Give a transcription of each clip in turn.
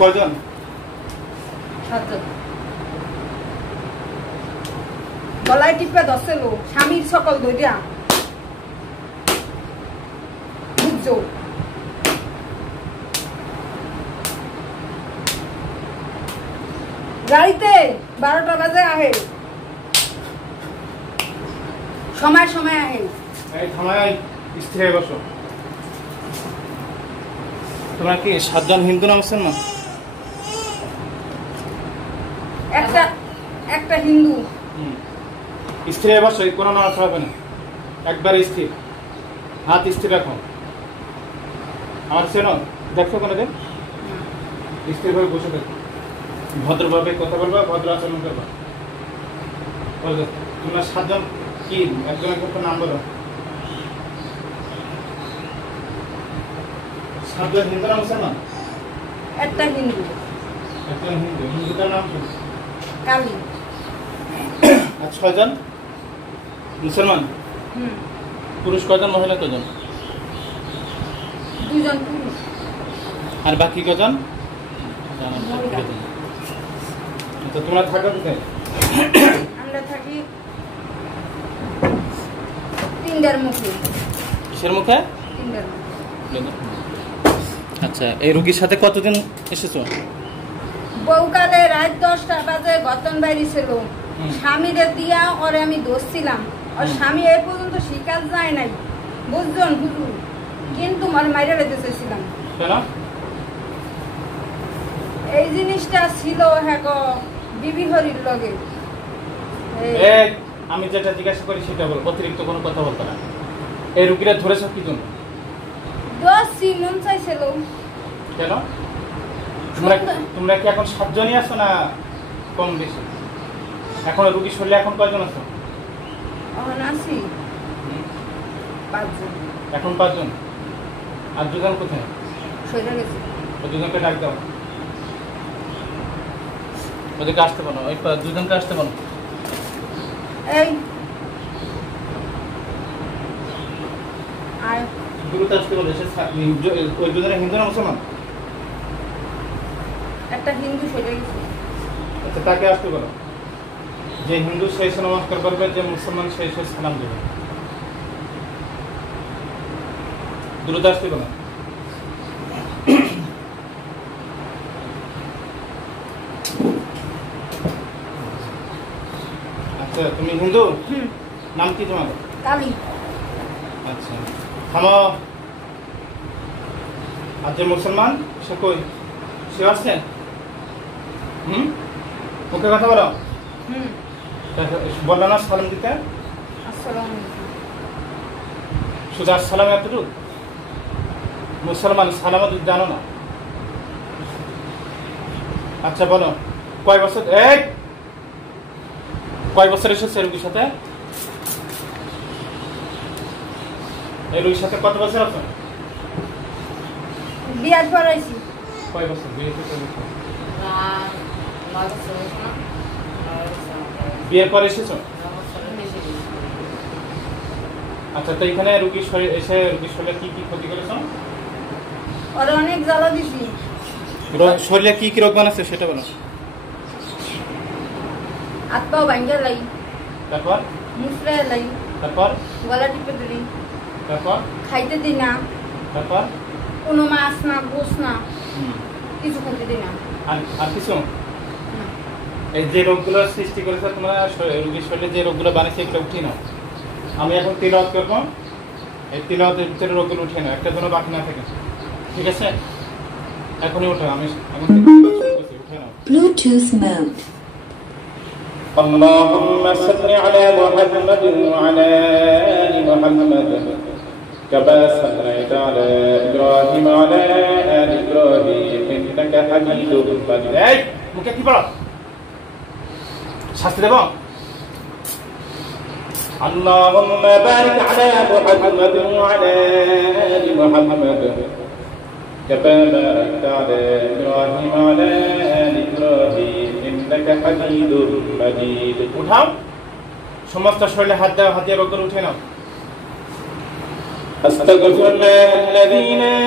কয়জন? 7 জন। গলায় টিপে ধরছিল স্বামীর সকল ধৈর্যা বুঝছো। গাড়িতে 12টা বাজে আহে, সময় সময় আহে। এই থামায়, স্থির বসো। তোমরা কি 7 জন হিন্দু না মুসলমান? একটা হিন্দু। স্থির বসো, কোনো নড়াচড়া হবে না, একবার স্থির, হাত স্থির রাখো। আমার চেনো? দেখছো কোনোদিন? স্থিরভাবে বসে থাকো, ভদ্রভাবে কথা বলবা, ভদ্র আচরণ করবা। তোমরা 7 জন কি একজনের একটা নাম বলো। 7 জন হিন্দু না মুসলমান? একটা হিন্দু। একজন হিন্দু, হিন্দুটার নাম কি? কালী। আর 6 জন মুসলমান? পুরুষ কয়জন, মহিলা কয়জন? 2 জন পুরুষ। আর বাকি কয়জন? তো তোমরা থাকো কোথায়? আমরা থাকি 3টার মুখে। কিসের মুখে? 3টার মুখে। আচ্ছা, এই রোগীর সাথে কতদিন এসেছো? বউকালে রাত 10টা বাজে গতন বাইরে ছিল, স্বামীরে দিয়া ওরে আমি দোষছিলাম। আর স্বামী এই পর্যন্ত শিকার যায় নাই, বুঝছেন হুজুর, কিন্তু আমার মাইরে রেখে চেয়েছিলাম। কেন? এই জিনিসটা ছিল হ্যাঁ গো বিবি হরির লগে। আমি যেটা জিজ্ঞাসা করি সেটা বল, অতিরিক্ত কোনো কথা বলতে না। এই রোগীরা ধরেছো কি জন্য? দোষী মন চাইছিল। কেন? তোমরা কি এখন 7 জনই আছো না কম বেশি? এখন রোগী শরীরে এখন কয়জন আছো? এখন আছি 5 জন। এখন 5 জন। আর 2 জন কোথায়? সরে গেছে। ওই 2 জনকে ডাক দাও, ওদেরকে আসতে বলো। ওই 2 জনকে আসতে বলো। এই আয় দ্রুত আসতে বলো। ওই 2 জনের হিন্দু না মুসলমান? একটা হিন্দু সরে গেছে। আচ্ছা, তাকে আসতে বলো। যে হিন্দু সেই নমস্কার করবে, যে মুসলমান সেই সালাম দেবে। দ্রুত আসতে বলো। আচ্ছা, তুমি হিন্দু? নাম কি তোমার? কালী। আচ্ছা, থামো। আর যে মুসলমান সে কই? সে আসছে? ওকে কথা বলো। বললো না সালাম দিতে? শুধু আসসালাম এতটুকু? মুসলমান সালাম জানো না? আচ্ছা বলো, কয় বছর এসেছে রোগীর সাথে? এই রোগীর সাথে কত বছর আছো? বিয়ার পর আইছি। কয় বছর বিয়ে করতে? বিয়ের পর এসেছো? আচ্ছা, তো এখানে রোগীর শরীর এসে রোগীর শরীরে কি কি ক্ষতি করেছো? ওরে অনেক জ্বালা দিছি। শরীরে কি কি রোগ বানাচ্ছে সেটা বলো। হাত পাও ভাঙ্গা লাই, তারপর মুসরা লাই, তারপর গলা টিপে ধরি, তারপর খাইতে দিই না, তারপর কোনো মাছ না গোস না কিছু খাইতে দিই না। আর কিছু? এই যে রোগগুলো সৃষ্টি করেছে তোমরা রোগীর শরীরে, যে রোগগুলো বানিয়েছে এগুলো উঠিয়ে নাও। আমি এখন তিলাওয়াত করবো, এই তিলাওয়াতের ভিতরে রোগগুলো উঠিয়ে নাও, একটা যেন বাকি না থাকে। ঠিক আছে? এখনই ওঠো। আমি এখন উঠে নাও। Bluetooth mode. اللهم صل على محمد وعلى آل محمد كما صليت على إبراهيم وعلى آل إبراهيم إنك حميد مجيد. এই মুখে কি বলো? শাস্তি দেব? اللهم بارك على محمد وعلى آل محمد كما باركت على إبراهيم وعلى آل إبراهيم إنك حميد مجيد. উঠাও, সমস্ত শরীরে হাত দাও, হাতে রোগগুলো উঠে নাও। أستغفر الله الذي لا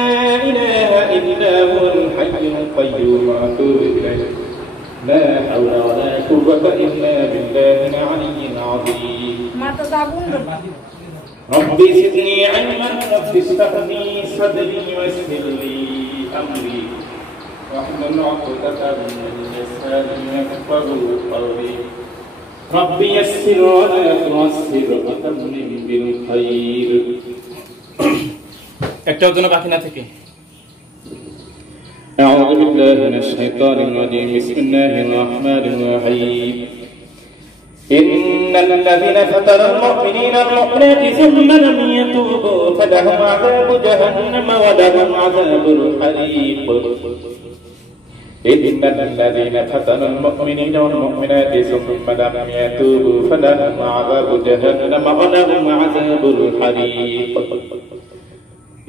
إله إلا هو الحي القيوم وأتوب إليه لا حول ولا قوة إلا بالله العلي العظيم رب زدني علما رب اشرح لي صدري ويسر لي أمري واحلل عقدة من لساني يفقهوا قولي رب يسر ولا تعسر وتمم بالخير একটাও যেন বাকি না থেকে أعوذ بالله من الشيطان الرجيم بسم الله الرحمن الرحيم إن الذين فتنوا المؤمنين والمؤمنات ثم لم يتوبوا فلهم عذاب جهنم ولهم عذاب الحريق إن الذين فتنوا المؤمنين والمؤمنات ثم لم يتوبوا فلهم عذاب جهنم ولهم عذاب الحريق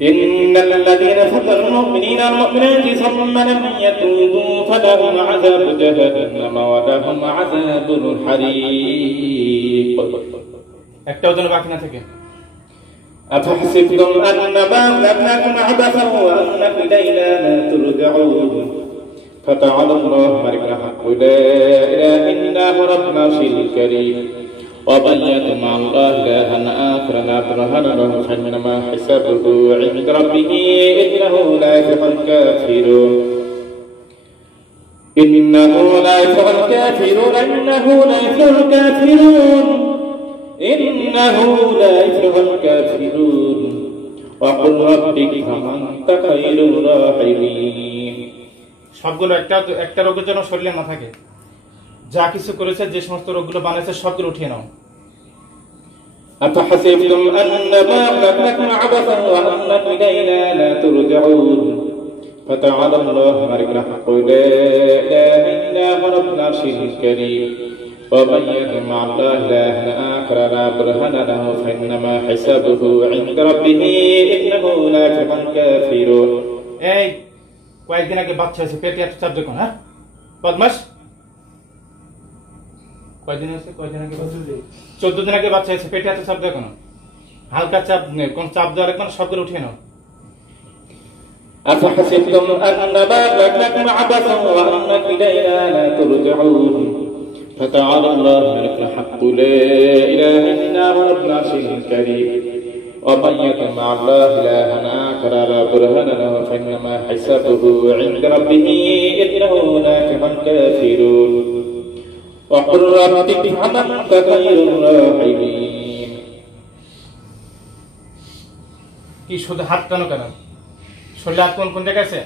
إن الذين فتنوا المؤمنين والمؤمنات ثم لم يتوبوا فلهم عذاب جهنم ولهم عذاب الحريق একটাও যেন বাকি না থাকে أفحسبتم أنما خلقناكم عبثا وأنكم إلينا لا ترجعون فتعالى الله ملك الحق لا إله إلا هو رب العرش الكريم وبيت مع الله إلها آخر لا برهان له فإنما حسابه عند ربه إنه لا يفلح الكافرون إنه لا يفلح الكافرون إنه لا يفلح الكافرون إنه لا يفلح الكافرون وقل ربك فأنت خير الراحمين সবগুলো একটা রোগের জন্য শরীরে না থাকে যা কিছু করেছে যে সমস্ত রোগগুলো বানাইছে সবগুলো উঠিয়ে নাও أفحسبتم أنما خلقناكم عبثا وأنكم إلينا لا ترجعون فتعالى الله ملك الحق لا إله إلا هو رب العرش الكريم ومن يدع مع الله إلها آخر لا برهان له فإنما حسابه عند ربه إنه لا يفلح الكافرون এই কয়েকদিন আগে বাচ্চা হয়েছে পেটে এত চাপ দেখুন হ্যাঁ বদমাশ কয়দিন আগে 14 দিন আগে বাচ্চা হয়েছে পেটে এত চাপ দেখুন হালকা চাপ নেই কোন চাপ দেওয়া লাগবে না সবগুলো উঠিয়ে নাও أفحسبتم أنما خلقناكم عبثا وأنكم إلينا لا ترجعون فتعالى الله ملك الحق لا إله إلا هو رب العرش الكريم ومن يدع مع الله إلها آخر لا برهان له فإنما حسابه عند ربه إنه لا يفلح الكافرون وقل ربك فأنت خير الراحمين কি শুধু হাত টানো কেন শরীরে হাত কোন জায়গায় আছে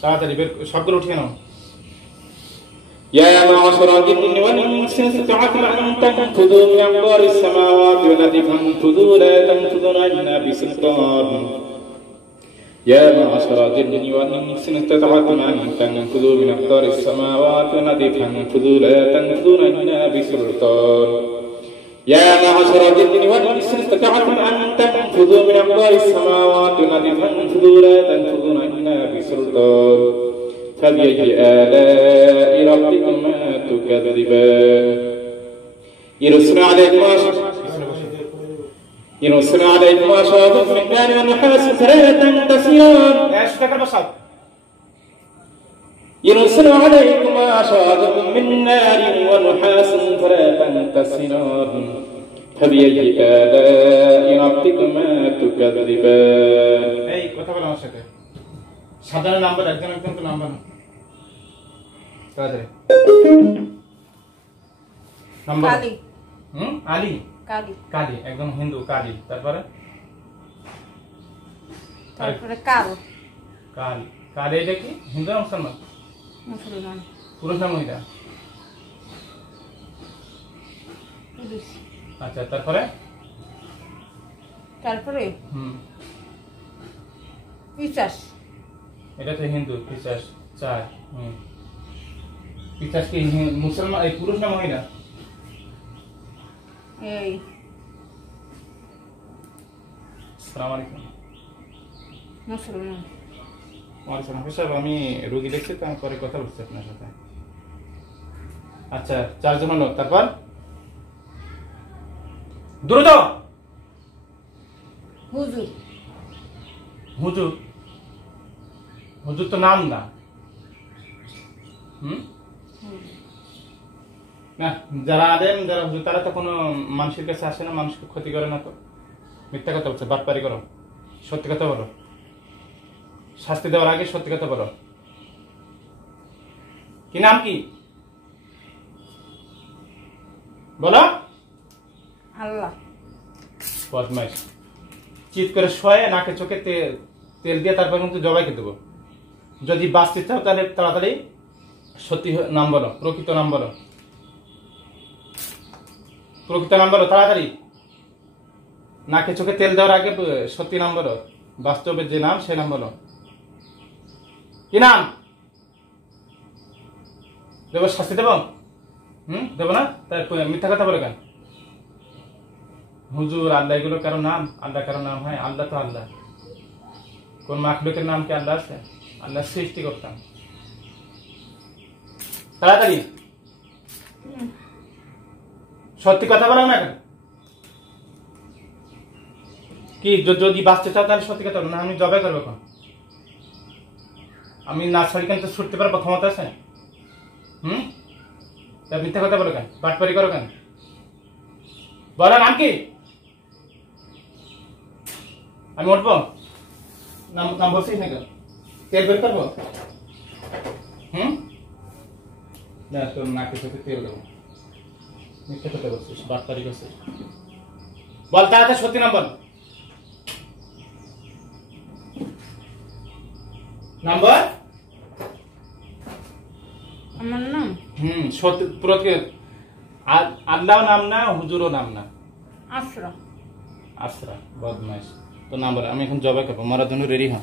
তাড়াতাড়ি বের সবগুলো উঠিয়ে নাও يا معشر الجن والإنس استطعتم أن تنفذوا من أقطار السماوات والأرض فانفذوا لا تنفذون إلا بسلطان يا معشر الجن والإنس استطعتم أن تنفذوا من أقطار السماوات والأرض فانفذوا لا تنفذون إلا بسلطان يا معشر الجن والإنس استطعتم أن تنفذوا من أقطار السماوات والأرض فانفذوا لا تنفذون إلا بسلطان فبأي آلاء ربكما تكذبان يرسل عليكم أشواط من نار ونحاس فلا تنتصران يرسل عليكم أشواط من نار ونحاس فلا تنتصران فبأي آلاء ربكما تكذبان এই কথা বলা আমার সাথে সাধারণ নাম্বার একজন একজন নাম্বার কাদের নাম্বার কালি আলী কালি একদম হিন্দু কালি তারপরে কাল কালি এটা কি হিন্দু না মুসলমান পুরুষ না মহিলা আচ্ছা তারপরে পিচাস এটা তো হিন্দু পিচাস চার পিচাস কি মুসলমান এই পুরুষ না মহিলা এই আসসালামু আলাইকুম মুসলমান ওয়ালাইকুম আসসালাম আমি রোগী দেখছি তো আমি পরে কথা বলছি আপনার সাথে আচ্ছা চারজন হলো তারপর দ্রুত হুজুর হুজুর হুজুর তো নাম না। না, যারা আলেম যারা হুজুর তারা তো কোনো মানুষের কাছে আসে না, মানুষকে ক্ষতি করে না। তো মিথ্যা কথা বলছে, বাটপারি করো, সত্যি কথা বলো। শাস্তি দেওয়ার আগে সত্যি কথা বলো। কি নাম কি বলো? আল্লাহ। বদমাইশ। চিৎ করে শোয়ে নাকে চোখে তেল দিয়ে তারপর কিন্তু জবাইকে দেবো। যদি বাঁচতে চাও তাহলে তাড়াতাড়ি সত্যি নাম বলো, প্রকৃত নাম বলো, প্রকৃত নাম বলো তাড়াতাড়ি। নাকে চোখে তেল দেওয়ার আগে সত্যি নাম বলো, বাস্তবের যে নাম সে নাম বলো। কি নাম দেবো? শাস্তি দেবো? দেবো না? তাই মিথ্যা কথা বলে কেন? হুজুর আল্লাহ এগুলো কারো নাম? আল্লাহ কারো নাম হয়? আল্লাহ তো আল্লাহ। কোন মাখলুকের নাম কি আল্লাহ আছে? আল্লাহ সৃষ্টি করতাম। তাড়াতাড়ি সত্যি কথা বলো না। কি যদি বাঁচতে চাও তাহলে সত্যি কথা বলো, না আমি জবাই করবো। এখন আমি না ছাড়ি কেন? তো ছুটতে পারবো, ক্ষমতা আছে। মিথ্যা কথা বলো কেন? বাটপারি করো কেন? বলো নাম কি? আমি উঠবো? নাম বলছিস না কেন? তেল বের করবো? না, তোর নাকে চোখে তেল দেবো। মিথ্যা কথা বলছিস, বাটপারি করছিস। বল তাড়াতাড়ি সত্যি নাম বল। নাম বল। আমার নাম সত্যি প্রকৃত। আল্লাহ নাম না, হুজুরও নাম না। আশরা। আশরা। বদমাইশ। তো নাম বল। আমি এখন জবাই করবো, মরার জন্য রেডি হ।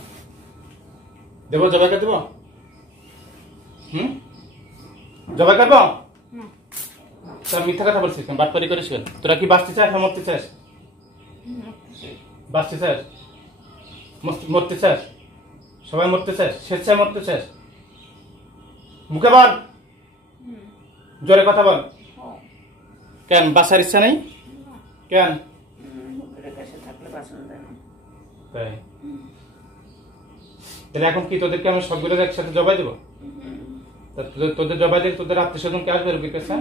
দেবো জবাই করে দেবো? জবাই করবো? তোরা মিথ্যা কথা বলছিস কেন? বাটপারি করিস কেন? তোরা কি বাঁচতে চাস না মরতে চাস? বাঁচতে চাস? মরতে চাস? সবাই মরতে চাস? স্বেচ্ছায় মরতে চাস? মুখে বল, জোরে কথা বল। কেন বাঁচার ইচ্ছা নেই? কেন? তাই? তাহলে এখন কি তোদেরকে আমি সবগুলো একসাথে জবাই দেবো? তোদের জবাই দিলে তোদের আত্মীয় স্বজন কে আসবে রোগীর কাছে?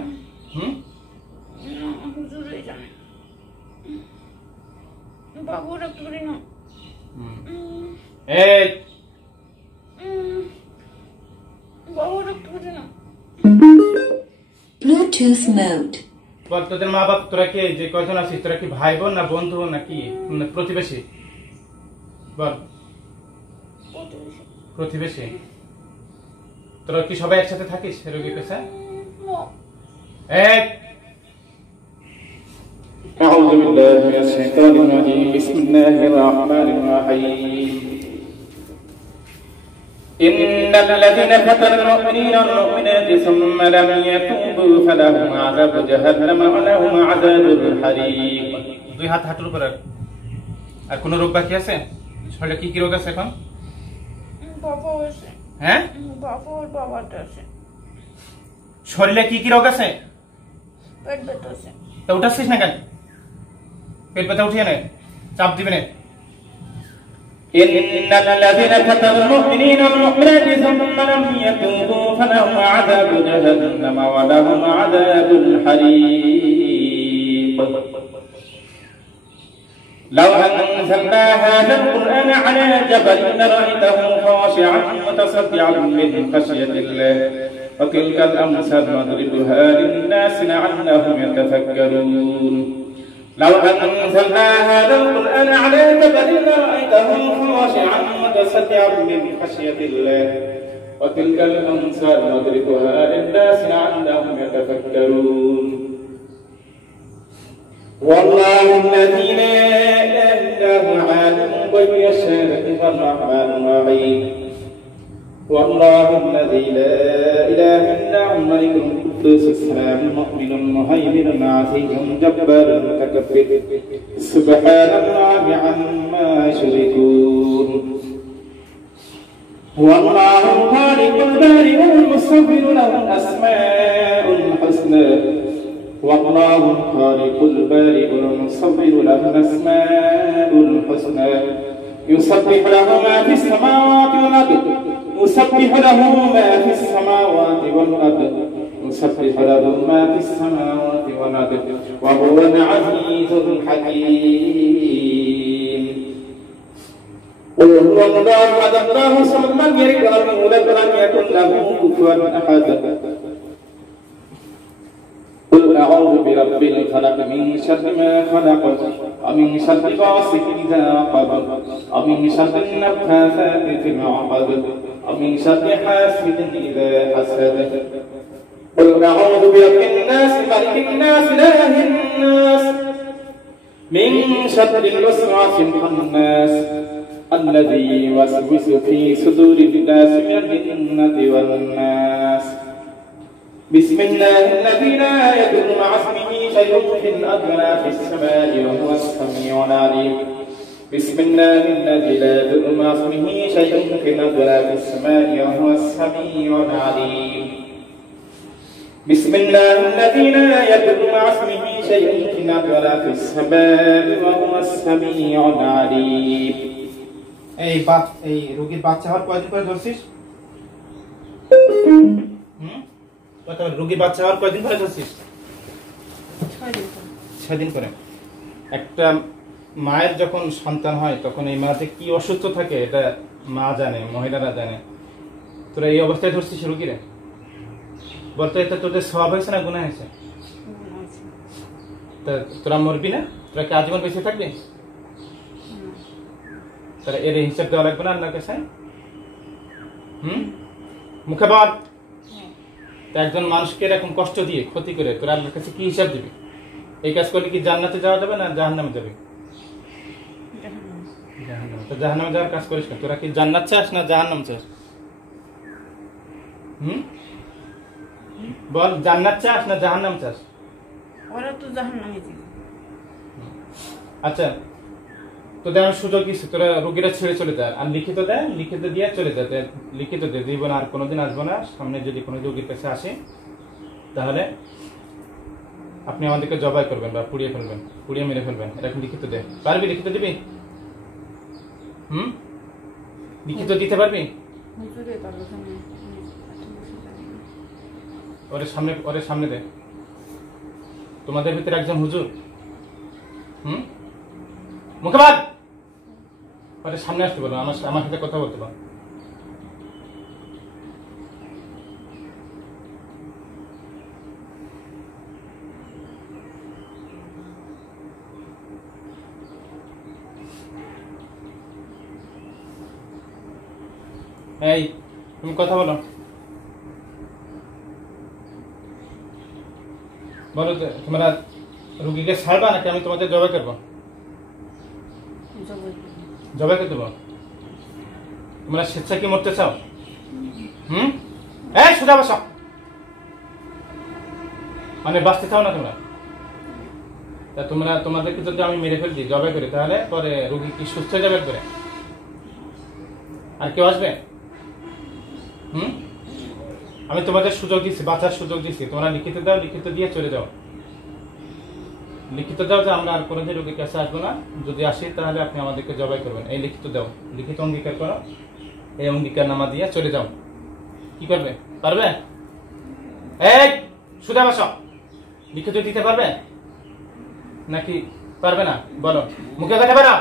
Bluetooth mode. বল তোদের মা বাপ তোরা কে যে কয়জন আছিস? তোরা কি ভাই বোন না বন্ধু নাকি প্রতিবেশী? বল। প্রতিবেশী। তোরা কি সবাই একসাথে থাকিস রোগীর কাছে? أعوذ بالله من الشيطان الرجيم بسم الله الرحمن الرحيم إن الذين فتنوا المؤمنين والمؤمنات ثم لم يتوبوا فلهم عذاب جهنم ولهم عذاب الحريق দুই হাত হাঁটুর উপর। আর কোন রোগ বাকি আছে? শরীরে কি কি রোগ আছে এখন? হ্যাঁ, শরীরে কি কি রোগ আছে? পেট ব্যথা আছে। তা উঠাচ্ছিস না কেন? পেট ব্যথা উঠিয়ে নে, চাপ দিবে না। إن الذين فتنوا المؤمنين والمؤمنات ثم لم يتوبوا فلهم عذاب جهنم ولهم عذاب الحريق لو أنزلنا هذا القرآن على جبل لرأيته خاشعا متصدعا من خشية الله وتلك الأمثال نضربها للناس لعلهم يتفكرون لو أنزلنا هذا القرآن على جبل لرأيته خاشعا متصدعا من خشية الله وتلك الأمثال نضربها للناس لعلهم يتفكرون والله الذي لا إله إلا هو عالم الغيب والشهادة والرحمن الرحيم والله الذي لا إله إلا هو الملك القدوس السلام المؤمن المهيمن العزيز الجبار المتكبر سبحان الله عما يشركون والله الخالق البارئ المصور له الأسماء الحسنى والله الخالق البارئ المصور له الأسماء الحسنى يسبح له ما في السماوات والأرض يسبح له ما في السماوات والأرض يسبح له ما في السماوات والأرض وهو العزيز الحكيم قل هو الله أحد الله الصمد لم يلد ولم يولد ولم يكن له كفوا أحد قل أعوذ برب الفلق من شر ما خلق ومن شر غاسق إذا وقب ومن شر النفاثات في العقد ومن شر حاسد إذا حسد قل أعوذ برب الناس ملك الناس إله الناس من شر الوسواس الخناس الذي يوسوس في صدور الناس من الجنة والناس بسم الله الذي لا يضر مع اسمه شيء في الأرض ولا في السماء وهو السميع العليم بسم الله الذي لا يضر مع اسمه شيء في الأرض ولا في السماء وهو السميع العليم بسم الله الذي لا يضر مع اسمه شيء في الأرض ولا في السماء وهو السميع العليم এই রোগীর বাচ্চা হওয়ার কয়দিন করে ধরছিস? রোগীর বাচ্চা হওয়ার কয়দিন করে ধরছিস? 6 দিন করে। একটা মায়ের যখন সন্তান হয় তখন এই মাঝে কি অসুস্থ থাকে এটা মা জানে, মহিলারা জানে। তোরা এই অবস্থায় ধরছিস রোগীরা? বলতে এটা তোদের সওয়াব হয়েছে না গুনাহ হয়েছে? তা তোরা মরবি না? তোরা কি আজীবন বেঁচে থাকবি? তাহলে এর হিসাব দেওয়া লাগবে না আল্লাহর কাছে? মুখে বল। একজন মানুষকে এরকম কষ্ট দিয়ে ক্ষতি করে তোরা আল্লাহর কাছে কি হিসাব দিবি? এই কাজ করলে কি জান্নাতে যাওয়া যাবে না জাহান্নামে যাবে? জাহান্নামে যাওয়ার কাজ করিস না। তোরা কি জান্নাত চাস না জাহান্নাম চাস? বল, জান্নাত চাস না জাহান্নাম চাস? ওরা তো জাহান্নামে যাবে। আচ্ছা, তোদের আমি সুযোগ দিচ্ছি, তোরা রোগীরা ছেড়ে চলে যায় আর লিখিত দেয়, লিখিত দিয়ে চলে যায়। লিখিত দিয়ে জীবন আর কোনোদিন আসবো না। সামনে যদি কোনো রোগীর কাছে আসে তাহলে আপনি আমাদেরকে জবাই করবেন বা পুড়িয়ে ফেলবেন, পুড়িয়ে মেরে ফেলবেন। এরকম লিখিত দেয়। পারবি? লিখিত দিবি? লিখিত দিতে পারবি? ওরে সামনে দে। তোমাদের ভিতরে একজন হুজুর মুখবাদ ওরে সামনে আসতে বলো, আমার সাথে কথা বলতে পারো। এই তুমি কথা বলো, বলো তোমরা রুগীকে ছাড়বা নাকি আমি তোমাদের জবাই করবো? জবাই করে দেবো। তোমরা স্বেচ্ছা কি মরতে চাও? সোজা বসো। মানে বাঁচতে চাও না তোমরা? তা তোমাদেরকে যদি আমি মেরে ফেলছি জবাই করে, তাহলে পরে রুগী কি সুস্থ হয়ে যাবে করে? আর কেউ আসবে? আমি তোমাদের সুযোগ দিচ্ছি, বাঁচার সুযোগ দিচ্ছি। তোমরা লিখিত দাও, লিখিত দিয়ে চলে যাও। লিখিত দাও যে আমরা আর কোনোদিন রোগীর কাছে আসবো না, যদি আসি তাহলে আপনি আমাদেরকে জবাই করবেন। এই লিখিত দাও, লিখিত অঙ্গীকার করো। এই অঙ্গীকার নামা দিয়ে চলে যাও। কি করবে? পারবে? এই সুদা বসো। লিখিত দিতে পারবে নাকি পারবে না? বলো, মুখে কথা বলো।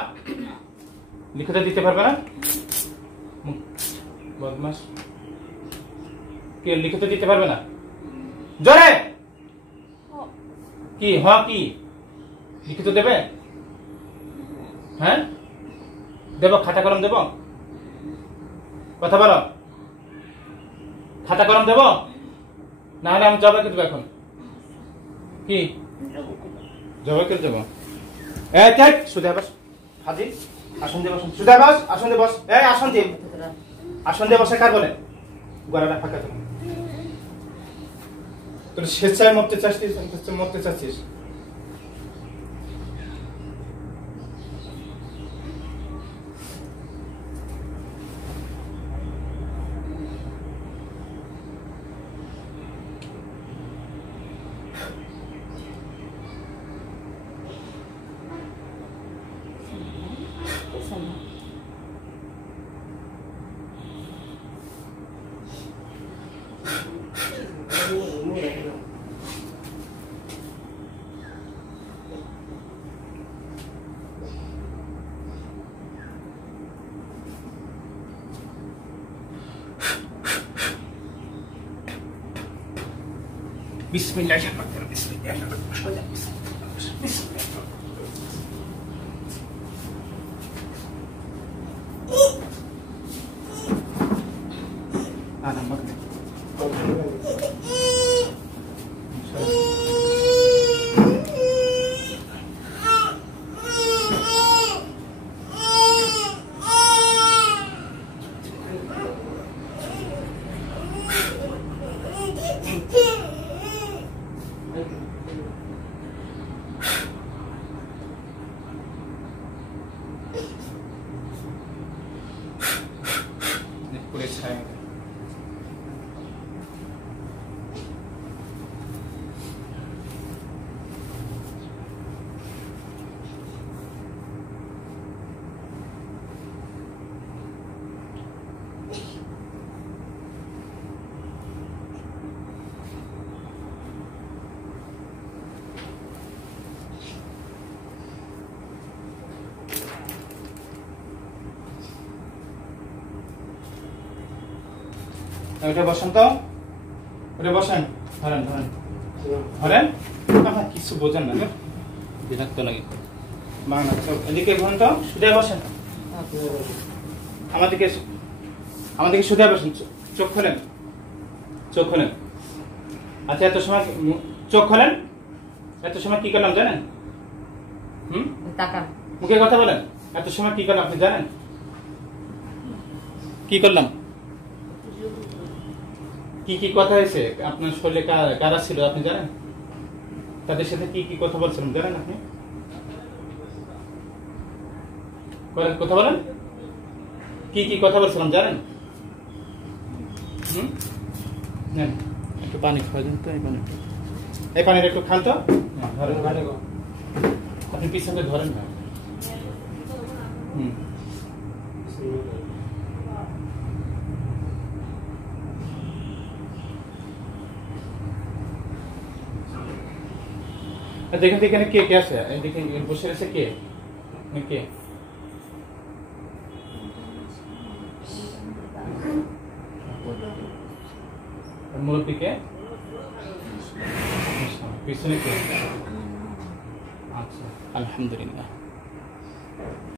লিখিত দিতে পারবে না? বদমাস, কে লিখিত দিতে পারবে না? জোরে কি কি লিখিত দেবে? হ্যাঁ দেব, খাতা কলম দেব? কথা বলো, খাতা কলম দেব? না হলে আমি জবাই করে দেবো। এখন কি জবাই করে দেবো? সুদা বস। হাজির আসন দিয়ে বস। সুদা বস, আসন দিয়ে বস। এই আসন দিয়ে, আসন দিয়ে বসে কার বলে? গলাটা ফাঁকা করো। তোর স্বেচ্ছায় মরতে চাচ্ছিস? বিসমিল্লাহির রহমানির রহিম বিসমিল্লাহির রহমানির রহিম বিসমিল্লাহ আনা মগনে पूरे छाए ওটা বসেন তো ওটা বসেন ধরেন ধরেন ধরেন আপনার কিছু বোঝেন না বিরক্ত লাগে বাংলা এদিকে বলুন তো সুদে বসেন আমাদেরকে সুদে বসেন চোখ খোলেন চোখ খোলেন আচ্ছা এত সময় চোখ খোলেন এত সময় কি করলাম জানেন মুখে কথা বলেন এত সময় কি করলাম আপনি জানেন কি করলাম কি কি কথা হয়েছে আপনার শরীরে কারা ছিল আপনি জানেন তাদের সাথে কি কি কথা বলছিলেন জানেন আপনি কথা বলেন কি কি কথা বলছিলাম জানেন একটু পানি খাওয়া দিন তো এই পানিটা একটু খান তো ধরেন আপনি পিছনে ধরেন না দেখেন এখানে কে কে আছে দেখেন বসে আছে কে কে মুরব্বী কে পিছনে কে আচ্ছা আলহামদুলিল্লাহ